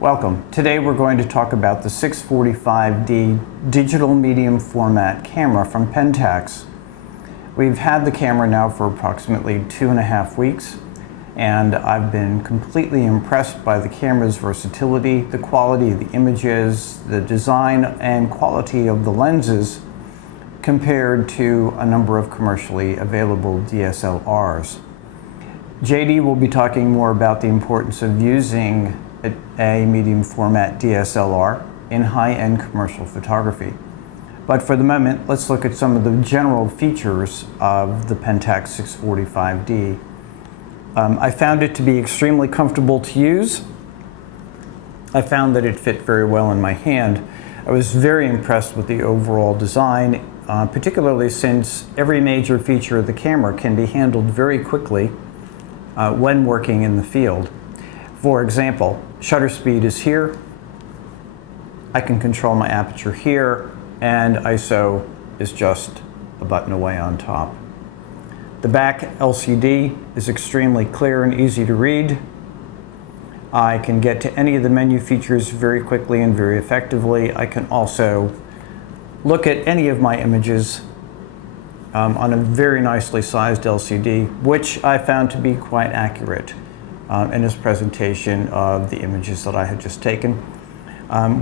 Welcome. Today we're going to talk about the 645D digital medium format camera from Pentax. We've had the camera now for approximately 2.5 weeks, and I've been completely impressed by the camera's versatility, the quality of the images, the design and quality of the lenses compared to a number of commercially available DSLRs. JD will be talking more about the importance of using a medium format DSLR in high-end commercial photography. But for the moment, let's look at some of the general features of the Pentax 645D. I found it to be extremely comfortable to use. I found that it fit very well in my hand. I was very impressed with the overall design, particularly since every major feature of the camera can be handled very quickly when working in the field. For example, shutter speed is here. I can control my aperture here, and ISO is just a button away on top. The back LCD is extremely clear and easy to read. I can get to any of the menu features very quickly and very effectively. I can also look at any of my images on a very nicely sized LCD, which I found to be quite accurate in his presentation of the images that I had just taken.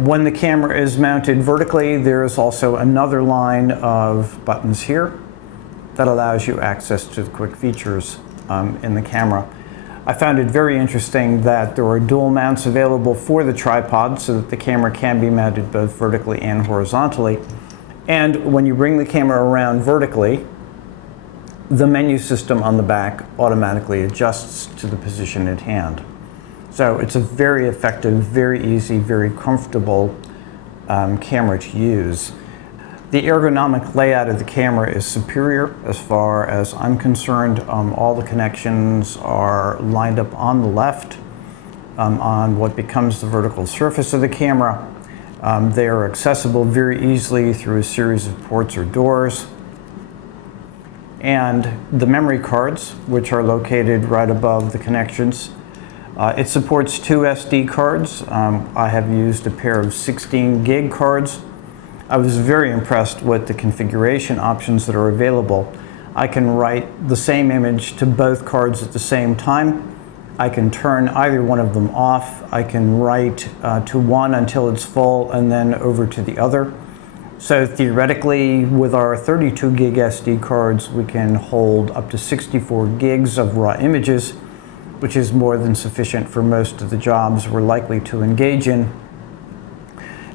When the camera is mounted vertically, there is also another line of buttons here that allows you access to the quick features in the camera. I found it very interesting that there are dual mounts available for the tripod so that the camera can be mounted both vertically and horizontally. And when you bring the camera around vertically, the menu system on the back automatically adjusts to the position at hand. So it's a very effective, very easy, very comfortable camera to use. The ergonomic layout of the camera is superior as far as I'm concerned. All the connections are lined up on the left on what becomes the vertical surface of the camera. They are accessible very easily through a series of ports or doors. And the memory cards, which are located right above the connections. It supports 2 SD cards. I have used a pair of 16 gig cards. I was very impressed with the configuration options that are available. I can write the same image to both cards at the same time. I can turn either one of them off. I can write to one until it's full and then over to the other. So theoretically, with our 32 gig SD cards, we can hold up to 64 gigs of raw images, which is more than sufficient for most of the jobs we're likely to engage in.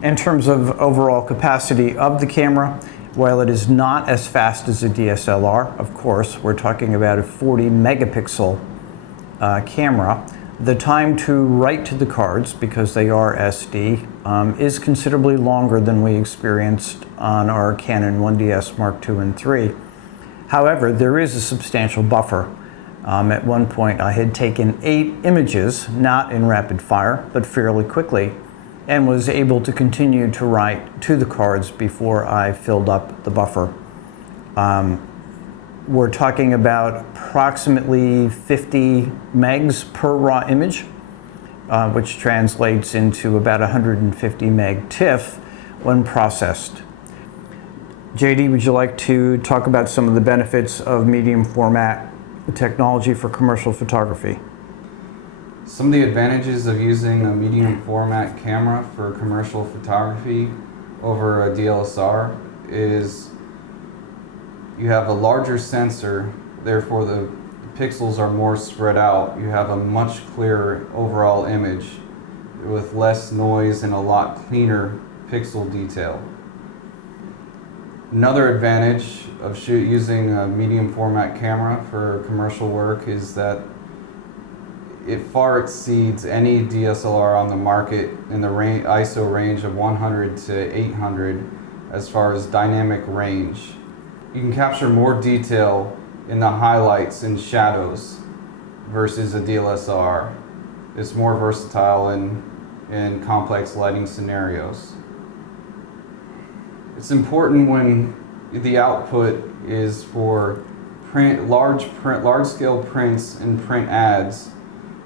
In terms of overall capacity of the camera, while it is not as fast as a DSLR, of course, we're talking about a 40 megapixel camera, the time to write to the cards, because they are SD, is considerably longer than we experienced on our Canon 1DS Mark II and III. However, there is a substantial buffer. At one point, I had taken 8 images, not in rapid fire, but fairly quickly, and was able to continue to write to the cards before I filled up the buffer. We're talking about approximately 50 megs per raw image, which translates into about 150 meg TIFF when processed. JD, would you like to talk about some of the benefits of medium format technology for commercial photography? Some of the advantages of using a medium format camera for commercial photography over a DSLR is you have a larger sensor, therefore the pixels are more spread out. You have a much clearer overall image with less noise and a lot cleaner pixel detail. Another advantage of using a medium format camera for commercial work is that it far exceeds any DSLR on the market in the ISO range of 100 to 800 as far as dynamic range. You can capture more detail in the highlights and shadows versus a DSLR. It's more versatile in complex lighting scenarios. It's important when the output is for large scale prints and print ads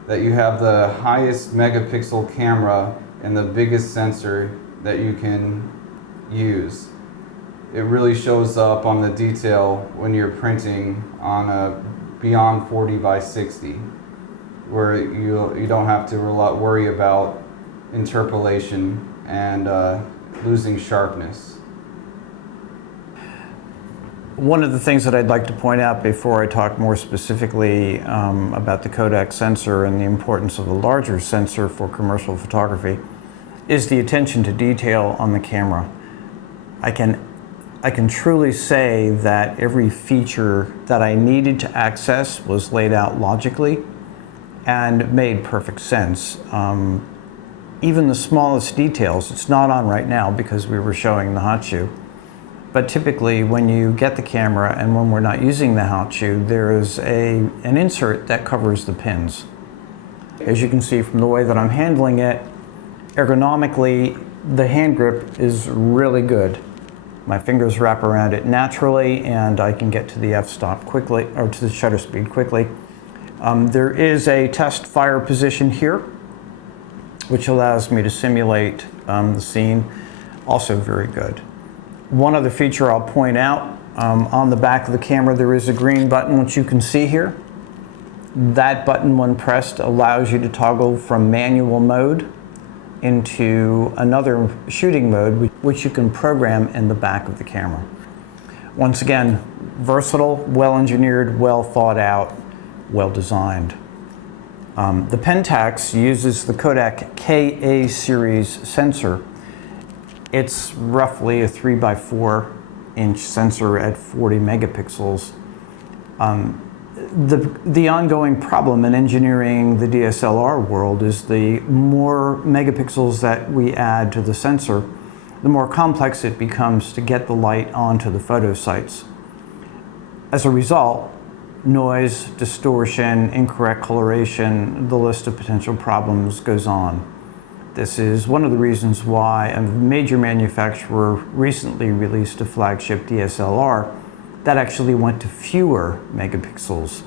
that you have the highest megapixel camera and the biggest sensor that you can use. It really shows up on the detail when you're printing on a beyond 40 by 60, where you don't have to worry about interpolation and losing sharpness. One of the things that I'd like to point out before I talk more specifically about the Kodak sensor and the importance of a larger sensor for commercial photography is the attention to detail on the camera. I can truly say that every feature that I needed to access was laid out logically and made perfect sense. Even the smallest details, it's not on right now because we were showing the hot shoe. But typically when you get the camera and when we're not using the hot shoe, there is an insert that covers the pins. As you can see from the way that I'm handling it, ergonomically, the hand grip is really good. My fingers wrap around it naturally and I can get to the f-stop quickly, or to the shutter speed quickly. There is a test fire position here, which allows me to simulate the scene. Also very good. One other feature I'll point out, on the back of the camera there is a green button which you can see here. That button, when pressed, allows you to toggle from manual mode into another shooting mode which you can program in the back of the camera. Once again, versatile, well engineered, well thought out, well designed. The Pentax uses the Kodak KA series sensor. It's roughly a 3x4 inch sensor at 40 megapixels. The ongoing problem in engineering the DSLR world is the more megapixels that we add to the sensor, the more complex it becomes to get the light onto the photo sites. As a result, noise, distortion, incorrect coloration, the list of potential problems goes on. This is one of the reasons why a major manufacturer recently released a flagship DSLR that actually went to fewer megapixels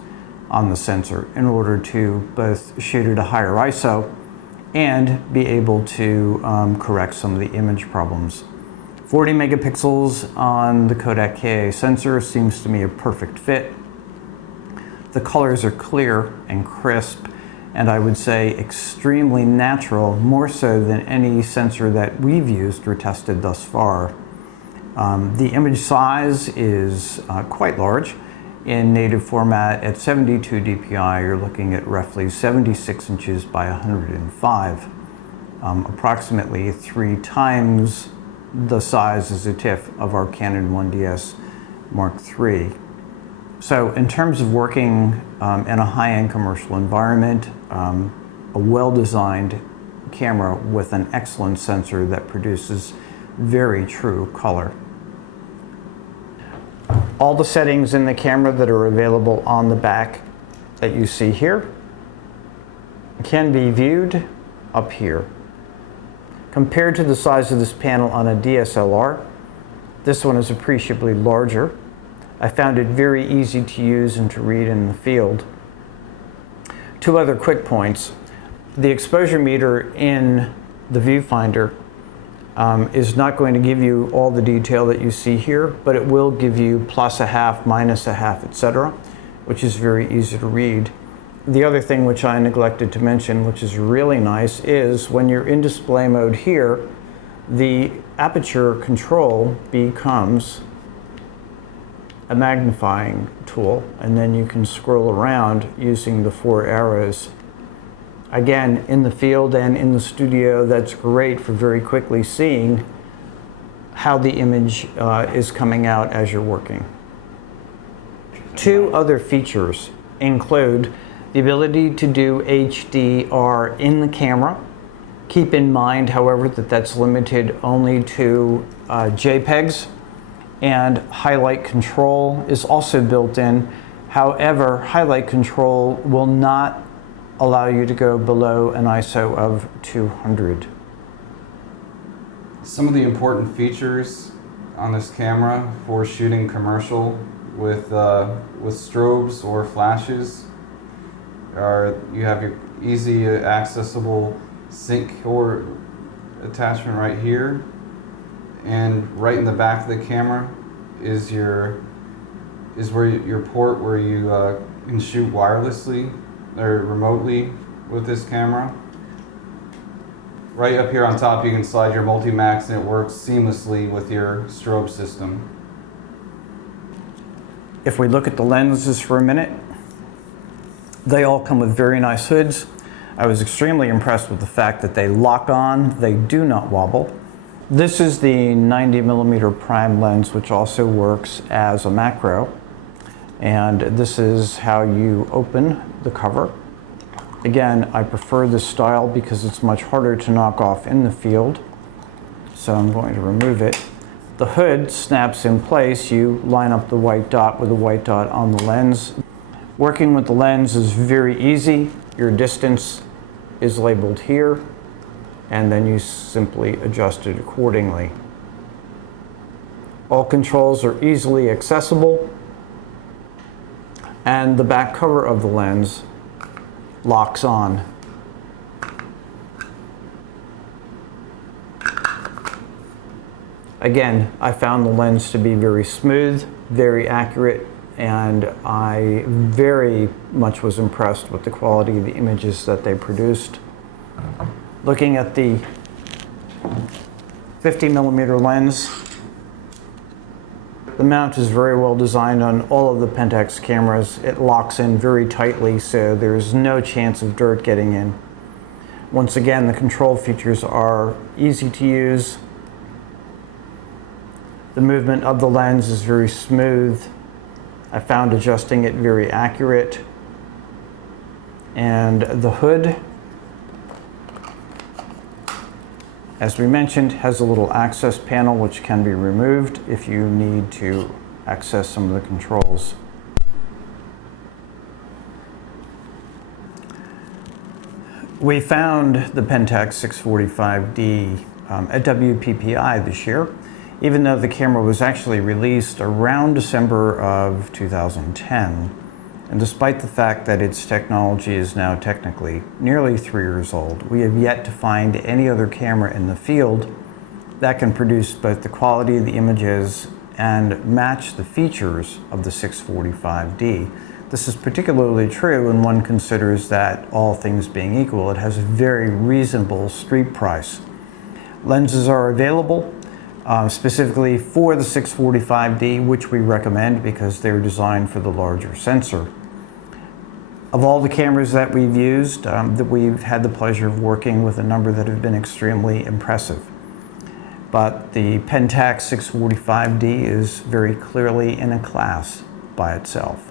on the sensor in order to both shoot at a higher ISO and be able to correct some of the image problems. 40 megapixels on the Kodak KA sensor seems to me a perfect fit. The colors are clear and crisp, and I would say extremely natural, more so than any sensor that we've used or tested thus far. The image size is quite large. In native format at 72 DPI, you're looking at roughly 76 inches by 105, approximately 3 times the size as a TIFF of our Canon 1DS Mark III. So in terms of working in a high-end commercial environment, a well-designed camera with an excellent sensor that produces very true color. All the settings in the camera that are available on the back that you see here can be viewed up here. Compared to the size of this panel on a DSLR, this one is appreciably larger. I found it very easy to use and to read in the field. 2 other quick points. The exposure meter in the viewfinder is not going to give you all the detail that you see here, but it will give you +0.5, -0.5, etc., which is very easy to read. The other thing which I neglected to mention, which is really nice, is when you're in display mode here, the aperture control becomes a magnifying tool, and then you can scroll around using the 4 arrows. Again, in the field and in the studio, that's great for very quickly seeing how the image is coming out as you're working. 2 other features include the ability to do HDR in the camera. Keep in mind, however, that that's limited only to JPEGs, and highlight control is also built in. However, highlight control will not allow you to go below an ISO of 200. Some of the important features on this camera for shooting commercial with strobes or flashes You have your easy accessible sync cord attachment right here, and right in the back of the camera is where your port where you can shoot wirelessly or remotely with this camera. Right up here on top you can slide your multi-max and it works seamlessly with your strobe system. If we look at the lenses for a minute, they all come with very nice hoods. I was extremely impressed with the fact that they lock on, they do not wobble. This is the 90mm prime lens, which also works as a macro. And this is how you open the cover. Again, I prefer this style because it's much harder to knock off in the field. So I'm going to remove it. The hood snaps in place. You line up the white dot with the white dot on the lens. Working with the lens is very easy. Your distance is labeled here, and then you simply adjust it accordingly. All controls are easily accessible, and the back cover of the lens locks on. Again, I found the lens to be very smooth, very accurate, and I very much was impressed with the quality of the images that they produced. Looking at the 50mm lens, the mount is very well designed on all of the Pentax cameras. It locks in very tightly, so there's no chance of dirt getting in. Once again, the control features are easy to use. The movement of the lens is very smooth. I found adjusting it very accurate. And the hood, as we mentioned, has a little access panel which can be removed if you need to access some of the controls. We found the Pentax 645D at WPPI this year, even though the camera was actually released around December of 2010. And despite the fact that its technology is now technically nearly 3 years old, we have yet to find any other camera in the field that can produce both the quality of the images and match the features of the 645D. This is particularly true when one considers that, all things being equal, it has a very reasonable street price. Lenses are available specifically for the 645D, which we recommend because they're designed for the larger sensor. Of all the cameras that we've used, we've had the pleasure of working with a number that have been extremely impressive. But the Pentax 645D is very clearly in a class by itself.